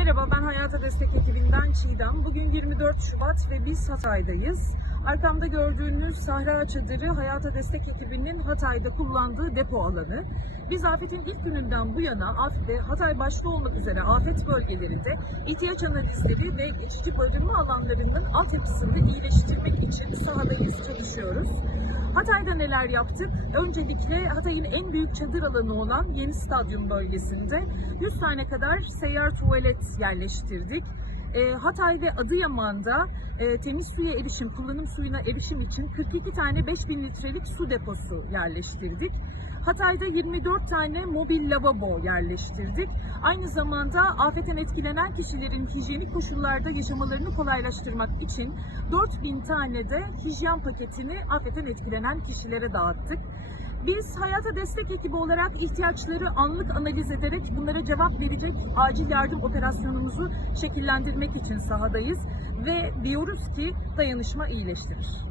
Merhaba, ben Hayata Destek ekibinden Çiğdem. Bugün 24 Şubat ve biz Hatay'dayız. Arkamda gördüğünüz Sahra Çadırı Hayata Destek ekibinin Hatay'da kullandığı depo alanı. Biz afetin ilk gününden bu yana afette Hatay başta olmak üzere afet bölgelerinde ihtiyaç analizleri ve geçici barınma alanlarının altyapısını iyileştirmek için sahadayız, çalışıyoruz. Hatay'da neler yaptık? Öncelikle Hatay'ın en büyük çadır alanı olan Yeni Stadyum bölgesinde 100 tane kadar seyyar tuvalet yerleştirdik. E, Hatay ve Adıyaman'da e, temiz suya erişim, kullanım suyuna erişim için 42 tane 5000 litrelik su deposu yerleştirdik. Hatay'da 24 tane mobil lavabo yerleştirdik. Aynı zamanda afetten etkilenen kişilerin hijyenik koşullarda yaşamalarını kolaylaştırmak için 4000 tane de hijyen paketini afetten etkilenen kişilere dağıttık. Biz hayata destek ekibi olarak ihtiyaçları anlık analiz ederek bunlara cevap verecek acil yardım operasyonumuzu şekillendirmek için sahadayız ve diyoruz ki dayanışma iyileştirir.